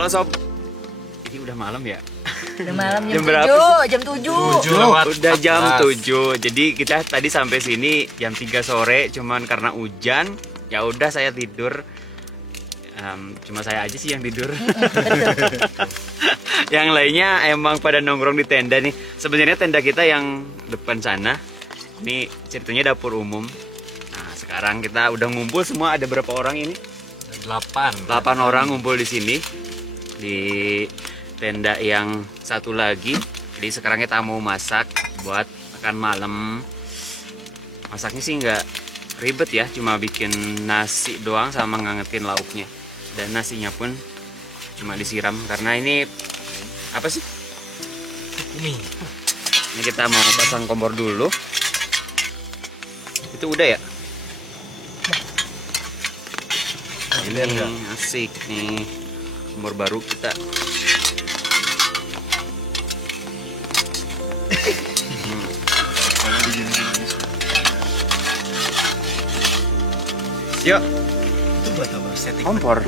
Halo sob, ini udah malam ya? Udah malam Jam berapa? jam 7. Udah jam 7. Jadi kita tadi sampai sini jam 3 sore, cuman karena hujan, ya udah saya tidur. Cuma saya aja sih yang tidur. Yang lainnya emang pada nongkrong di tenda nih. Sebenarnya tenda kita yang depan sana. Ini ceritanya dapur umum. Nah, sekarang kita udah ngumpul semua. Ada berapa orang ini? 8 orang ngumpul di sini di tenda yang satu lagi. Jadi sekarang kita mau masak buat makan malam. Masaknya sih nggak ribet ya, cuma bikin nasi doang sama ngangetin lauknya. Dan nasinya pun cuma disiram karena ini apa sih? Mie. Ini kita mau pasang kompor dulu. Itu udah ya? Ini asik nih, kompor baru kita. Yuk. Itu buat apa? Setting Kompor.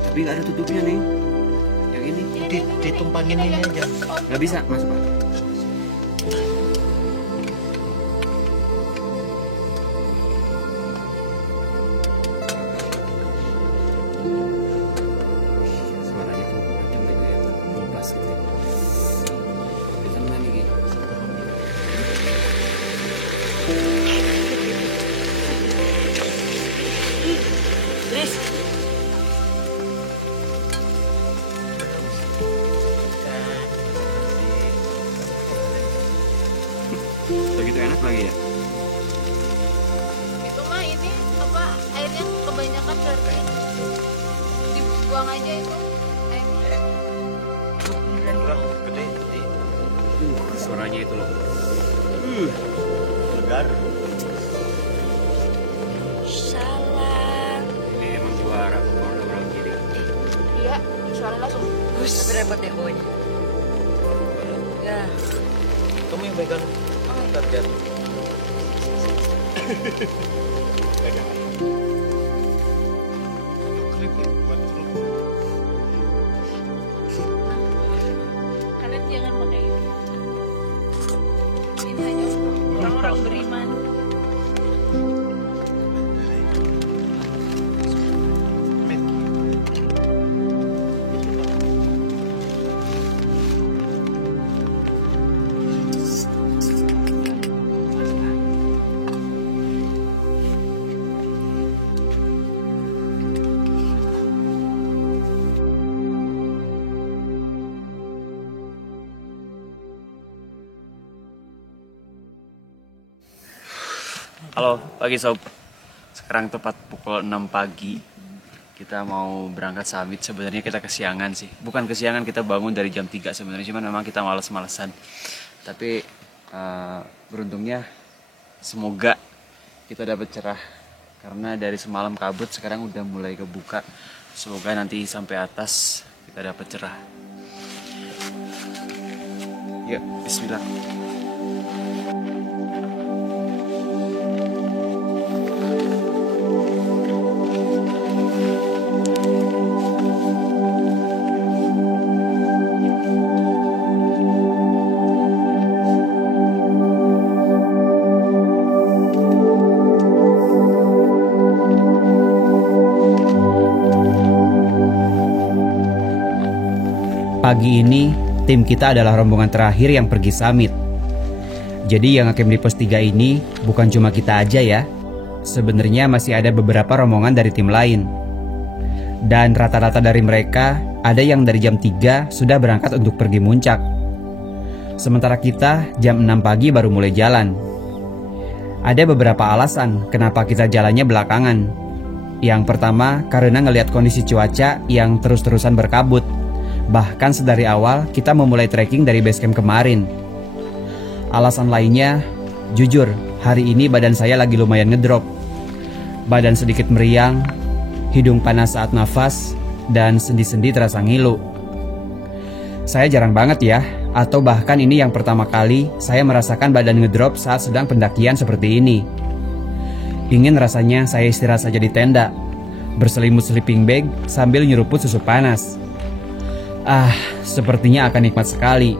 Tapi nggak ada tutupnya nih. Yang ini ditumpangin ini aja. nggak bisa masuk Pak. Suaranya tuh macam kayak bebas gitu. Bisa mana nih? Tris. Begitu enak lagi ya? Itu mah ini apa airnya kebanyakan berarti dibuang aja itu airnya. Kurang gede. Suaranya itu loh. Segar. Salah. Ini emang juara kompor orang kiri. Iya, suara langsung. Tapi repot ya bawanya. Ya. Kamu yang pegang. Target. Pegang. Kalian jangan pakai ini. Ini hanya untuk orang-orang beriman. Halo, pagi sob. Sekarang tepat pukul 6 pagi. Kita mau berangkat summit. Sebenarnya kita kesiangan sih. Bukan kesiangan, kita bangun dari jam 3 sebenarnya. Cuman memang kita males-malesan. Tapi beruntungnya semoga kita dapat cerah. Karena dari semalam kabut, sekarang udah mulai kebuka. Semoga nanti sampai atas kita dapat cerah. Yuk, bismillah. Pagi ini, tim kita adalah rombongan terakhir yang pergi summit. Jadi yang ngecamp di pos 3 ini bukan cuma kita aja ya. Sebenarnya masih ada beberapa rombongan dari tim lain. Dan rata-rata dari mereka ada yang dari jam 3 sudah berangkat untuk pergi muncak. Sementara kita jam 6 pagi baru mulai jalan. Ada beberapa alasan kenapa kita jalannya belakangan. Yang pertama karena ngelihat kondisi cuaca yang terus-terusan berkabut. Bahkan sedari awal kita memulai trekking dari base camp kemarin. Alasan lainnya, jujur, hari ini badan saya lagi lumayan ngedrop. Badan sedikit meriang, hidung panas saat nafas, dan sendi-sendi terasa ngilu. Saya jarang banget ya, atau bahkan ini yang pertama kali saya merasakan badan ngedrop saat sedang pendakian seperti ini. Ingin rasanya saya istirahat saja di tenda, berselimut sleeping bag sambil nyeruput susu panas. Sepertinya akan nikmat sekali.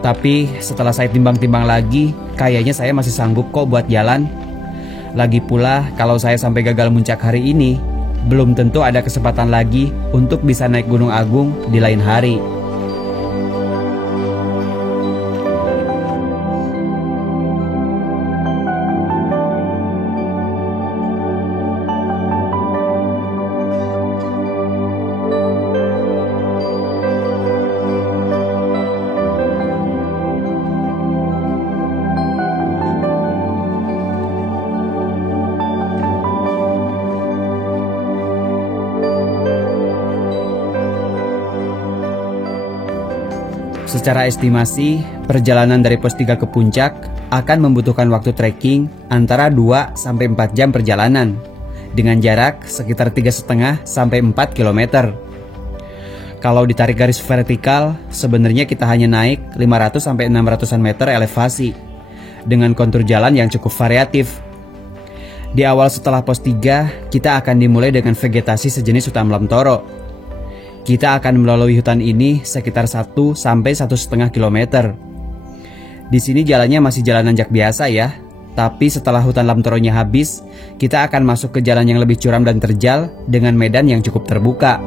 Tapi setelah saya timbang-timbang lagi, kayaknya saya masih sanggup kok buat jalan. Lagi pula kalau saya sampai gagal muncak hari ini, belum tentu ada kesempatan lagi untuk bisa naik Gunung Agung di lain hari. Secara estimasi, perjalanan dari pos 3 ke puncak akan membutuhkan waktu trekking antara 2-4 jam perjalanan dengan jarak sekitar 3,5 sampai 4 km. Kalau ditarik garis vertikal, sebenarnya kita hanya naik 500 sampai 600-an meter elevasi dengan kontur jalan yang cukup variatif. Di awal setelah pos 3, kita akan dimulai dengan vegetasi sejenis hutan lamtoro. Kita akan melalui hutan ini sekitar 1 sampai 1,5 km. Di sini jalannya masih jalan nanjak biasa ya. Tapi setelah hutan lamtoronya habis, kita akan masuk ke jalan yang lebih curam dan terjal dengan medan yang cukup terbuka.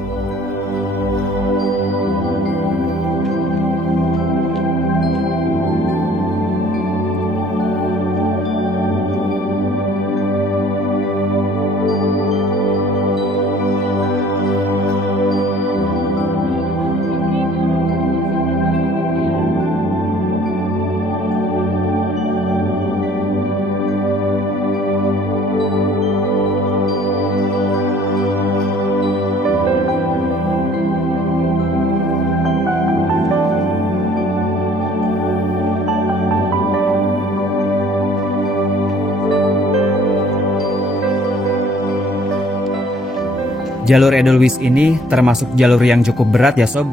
Jalur Edelweiss ini termasuk jalur yang cukup berat ya sob,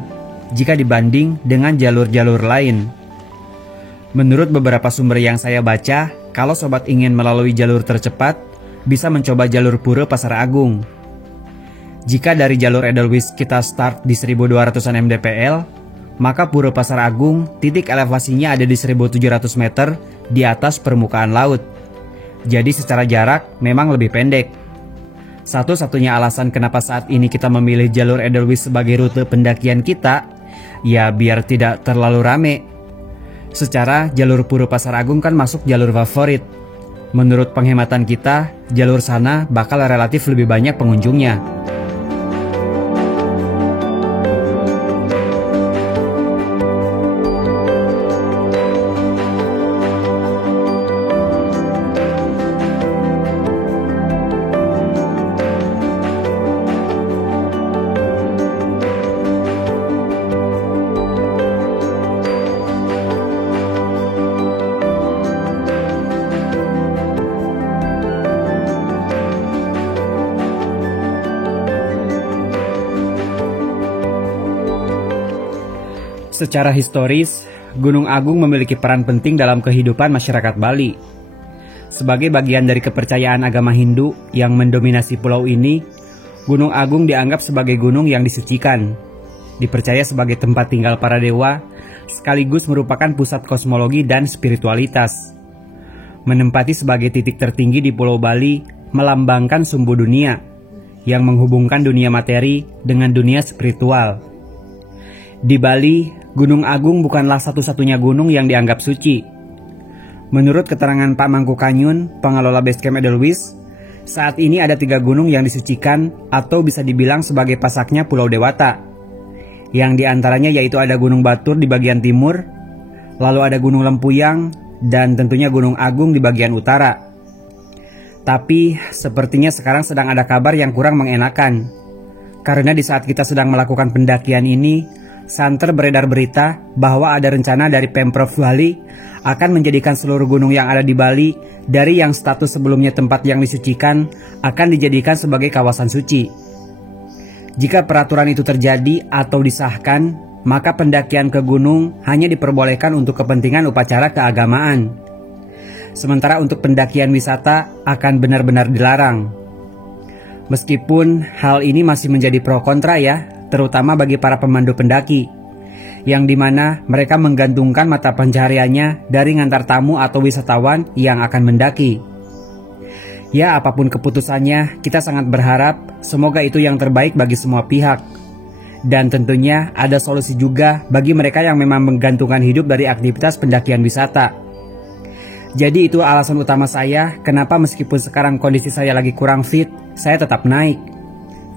jika dibanding dengan jalur-jalur lain. Menurut beberapa sumber yang saya baca, kalau sobat ingin melalui jalur tercepat, bisa mencoba jalur Pura Pasar Agung. Jika dari jalur Edelweiss kita start di 1200-an mdpl, maka Pura Pasar Agung titik elevasinya ada di 1700 meter di atas permukaan laut. Jadi secara jarak memang lebih pendek. Satu-satunya alasan kenapa saat ini kita memilih jalur Edelweiss sebagai rute pendakian kita, ya biar tidak terlalu rame. Secara jalur Pura Pasar Agung kan masuk jalur favorit. Menurut penghematan kita, jalur sana bakal relatif lebih banyak pengunjungnya. Secara historis, Gunung Agung memiliki peran penting dalam kehidupan masyarakat Bali. Sebagai bagian dari kepercayaan agama Hindu yang mendominasi pulau ini, Gunung Agung dianggap sebagai gunung yang disucikan, dipercaya sebagai tempat tinggal para dewa, sekaligus merupakan pusat kosmologi dan spiritualitas. Menempati sebagai titik tertinggi di Pulau Bali, melambangkan sumbu dunia, yang menghubungkan dunia materi dengan dunia spiritual. Di Bali, Gunung Agung bukanlah satu-satunya gunung yang dianggap suci. Menurut keterangan Pak Mangku Kanyun, pengelola Basecamp Edelweiss, saat ini ada 3 gunung yang disucikan atau bisa dibilang sebagai pasaknya Pulau Dewata. Yang diantaranya yaitu ada Gunung Batur di bagian timur, lalu ada Gunung Lempuyang, dan tentunya Gunung Agung di bagian utara. Tapi sepertinya sekarang sedang ada kabar yang kurang mengenakan. Karena di saat kita sedang melakukan pendakian ini, santer beredar berita bahwa ada rencana dari Pemprov Bali akan menjadikan seluruh gunung yang ada di Bali dari yang status sebelumnya tempat yang disucikan akan dijadikan sebagai kawasan suci. Jika peraturan itu terjadi atau disahkan, maka pendakian ke gunung hanya diperbolehkan untuk kepentingan upacara keagamaan. Sementara untuk pendakian wisata akan benar-benar dilarang. Meskipun hal ini masih menjadi pro kontra ya, terutama bagi para pemandu pendaki, yang dimana mereka menggantungkan mata pencahariannya dari ngantar tamu atau wisatawan yang akan mendaki. Ya, apapun keputusannya, kita sangat berharap semoga itu yang terbaik bagi semua pihak. Dan tentunya ada solusi juga bagi mereka yang memang menggantungkan hidup dari aktivitas pendakian wisata. Jadi itu alasan utama saya kenapa meskipun sekarang kondisi saya lagi kurang fit, saya tetap naik.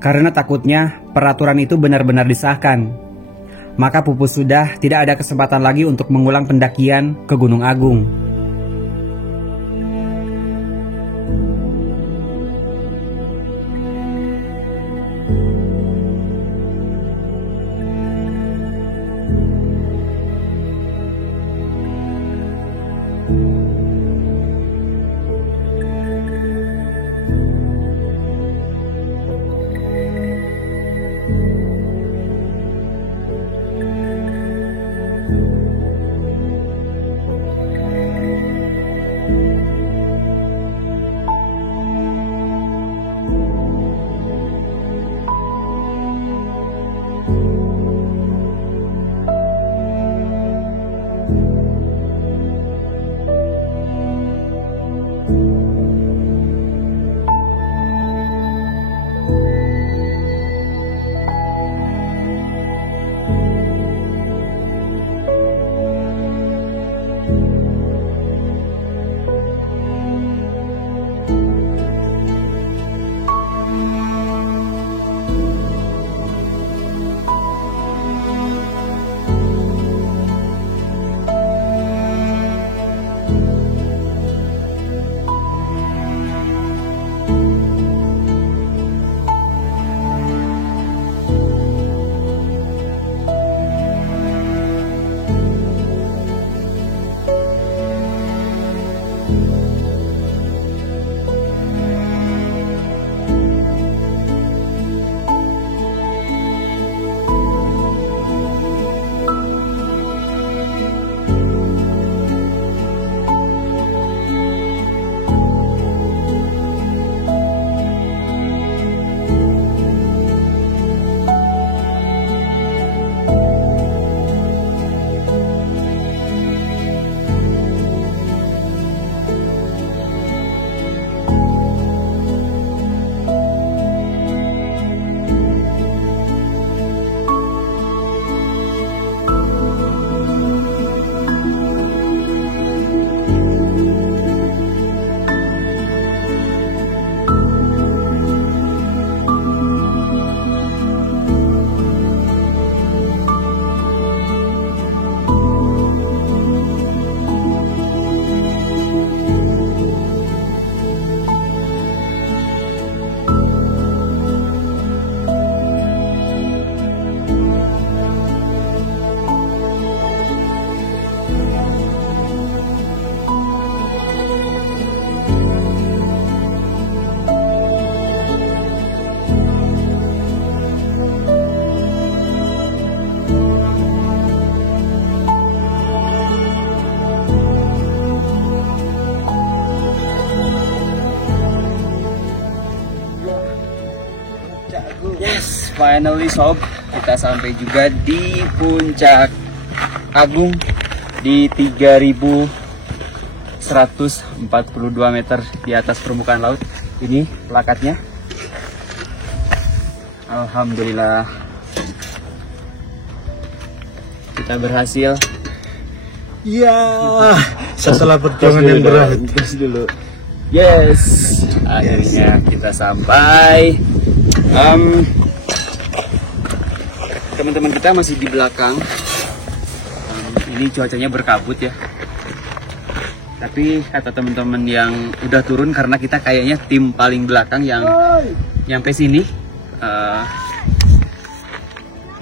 Karena takutnya peraturan itu benar-benar disahkan. Maka pupus sudah tidak ada kesempatan lagi untuk mengulang pendakian ke Gunung Agung. Yes, finally sob, kita sampai juga di puncak Agung di 3142 meter di atas permukaan laut. Ini plakatnya. Alhamdulillah kita berhasil. Ya, setelah perjuangan yang berat. Terus dulu. Yes, akhirnya kita sampai. Teman-teman kita masih di belakang. Ini cuacanya berkabut ya. Tapi kata teman-teman yang udah turun, karena kita kayaknya tim paling belakang yang nyampe sini,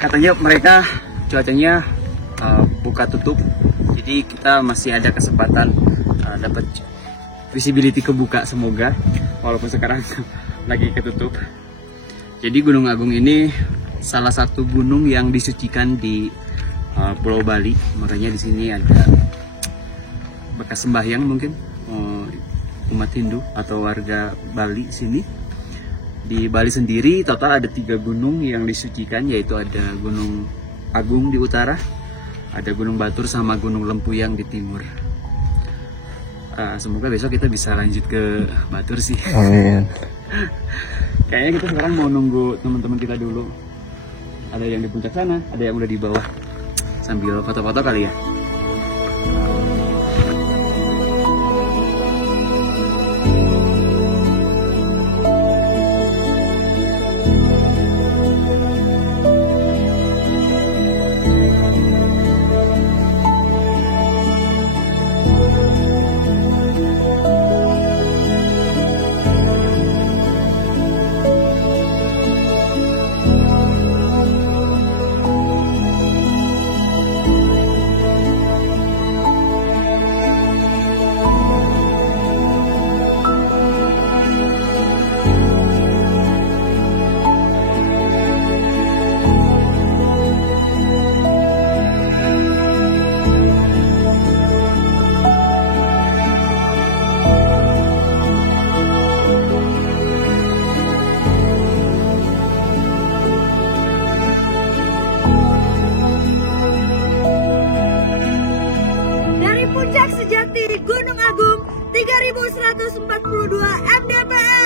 katanya mereka cuacanya buka tutup, jadi kita masih ada kesempatan dapat visibility kebuka semoga, walaupun sekarang lagi ketutup. Jadi Gunung Agung ini salah satu gunung yang disucikan di Pulau Bali, makanya di sini ada bekas sembahyang mungkin umat Hindu atau warga Bali sini. Di Bali sendiri total ada 3 gunung yang disucikan, yaitu ada Gunung Agung di utara, ada Gunung Batur sama Gunung Lempuyang di timur. Semoga besok kita bisa lanjut ke Batur sih. Amin. Kayaknya kita sekarang mau nunggu teman-teman kita dulu. Ada yang di puncak sana, ada yang udah di bawah. Sambil foto-foto kali ya. Dari puncak sejati Gunung Agung 3142 mdpl.